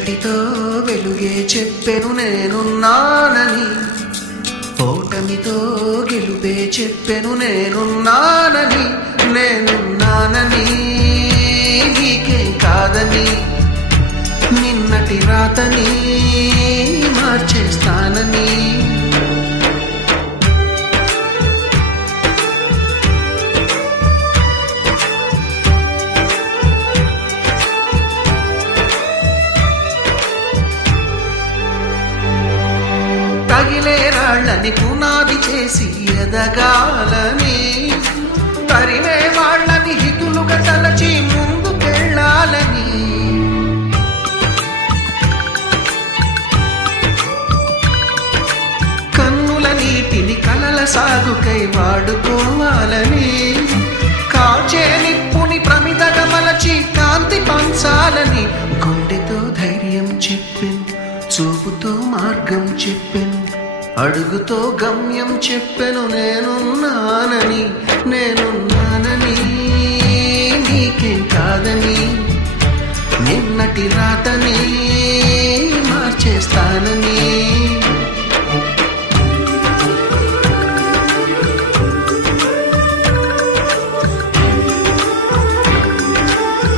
చీకటితో వెలుగే చెప్పెను నేనున్నానని, ఓటమితో గెలుపే చెప్పెను నేనున్నానని. నేనున్నానని నీకేం కాదని, నిన్నటి రాతని మార్చేస్తానని. తగిలే రాళ్ళని పునాది చేసి ఎదగాలని, తరిమే వాళ్ళని హితులుగా తలచి ముందుకెళ్ళాలని. కన్నుల నీటిని కలల సాగుకై వాడుకోవాలని, కాచే నిప్పుని ప్రమిదగా మలచి కాంతి పంచాలని. గుండెతో ధైర్యం చెప్పెను, చూపుతో మార్గం చెప్పెను, అడుగుతో గమ్యం చెప్పెను నేనున్నానని. నేనున్నానని నీకేం కాదని, నిన్నటి రాతని